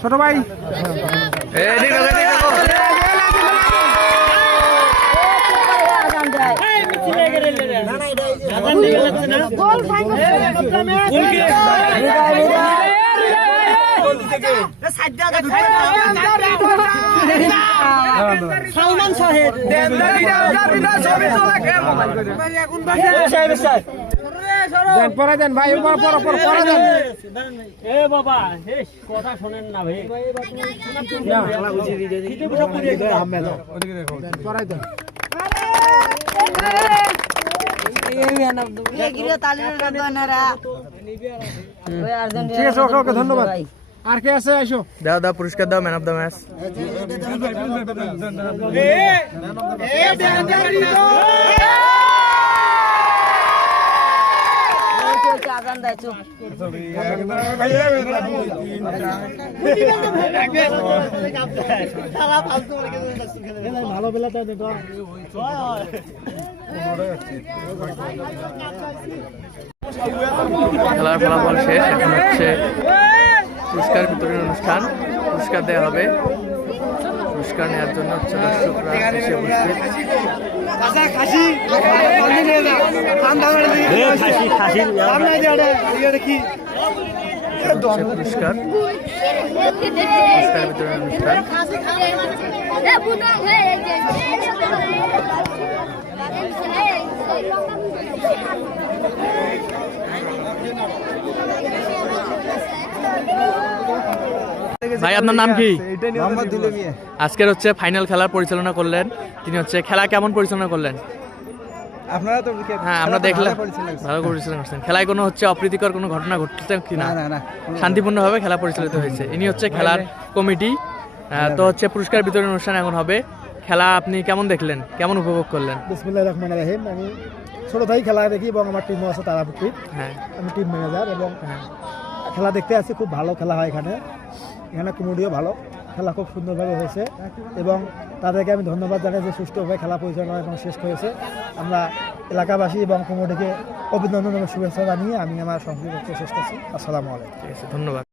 ছোট ভাই সালমান সাহেব পড়া দেন ভাই পড়া দেন এ বাবা কথা শোনেন না ভাই পড়াই দেন ঠিক আছে ওকে ধন্যবাদ আর কে আছে আইসো দাও দাও পুরস্কার দাও ম্যান অফ দ্য ম্যাচ ভালো বেলাটা খেলার ফলাফল শেষ এখন হচ্ছে পুরস্কার বিতরণ অনুষ্ঠান পুরস্কার দেওয়া হবে পুরস্কার নেওয়ার জন্য হচ্ছে দর্শকরা এসে উপস্থিত পুরস্কার বিতরণ অনুষ্ঠান ভাই আপনার নাম কি? আজকের হচ্ছে ফাইনাল খেলার পরিচালনা করলেন তিনি হচ্ছে খেলা কেমন পরিচালনা করলেন? আপনারা তো হ্যাঁ আমরা দেখলাম ভালো পরিচালনা করছেন খেলায় কোনো হচ্ছে অপ্রীতিকর কোনো ঘটনা ঘটছে কিনা? শান্তিপূর্ণভাবে খেলা পরিচালিত হয়েছে ইনি হচ্ছে খেলার কমিটি তো হচ্ছে পুরস্কার বিতরণ অনুষ্ঠান এখন হবে খেলা আপনি কেমন দেখলেন কেমন উপভোগ করলেন? বিসমিল্লাহির রহমানির রহিম আমি ছোট থেকে খেলা দেখি এবং আমার টিমও আছে তারাপুর হ্যাঁ আমি টিম ম্যানেজার এবং খেলা দেখতে আসি খুব ভালো খেলা হয় এখানে কমিটিও ভালো খেলা খুব সুন্দরভাবে হয়েছে এবং তাদেরকে আমি ধন্যবাদ জানাই যে সুষ্ঠুভাবে খেলা পরিচালনা এবং শেষ হয়েছে আমরা এলাকাবাসী এবং কমিটিকে অভিনন্দন এবং শুভেচ্ছা জানিয়ে আমি আমার সংক্ষিপ্ত শেষ করছি আসসালামু আলাইকুম। ঠিক আছে ধন্যবাদ।